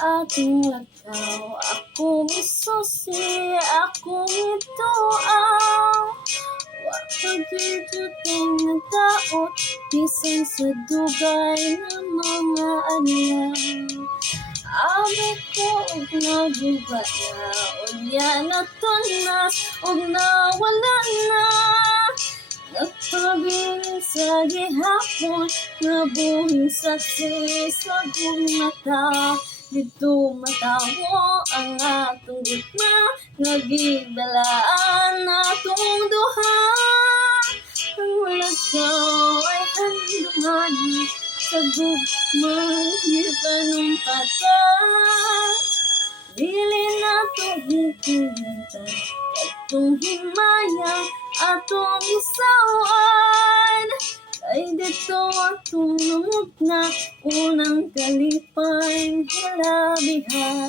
ating lakaw. Ako misusi, ako ito ang wakagituting nagdaot, bisan sa dugay na mga adlaw. Abot ko og naguba na, unya na tunas og nawala na. Nagpabiling sa gihapon, nabuhing saksi sa buong mata. Dito matawo ang atong gitna, nagibalaan atong duha. Ang lakaw ay handungan, sa gugmang ipanumpatan. Dili na to hikilintan, atong himayang atong isawan. Kay dito atong namugna, unang kalipay hilabihan.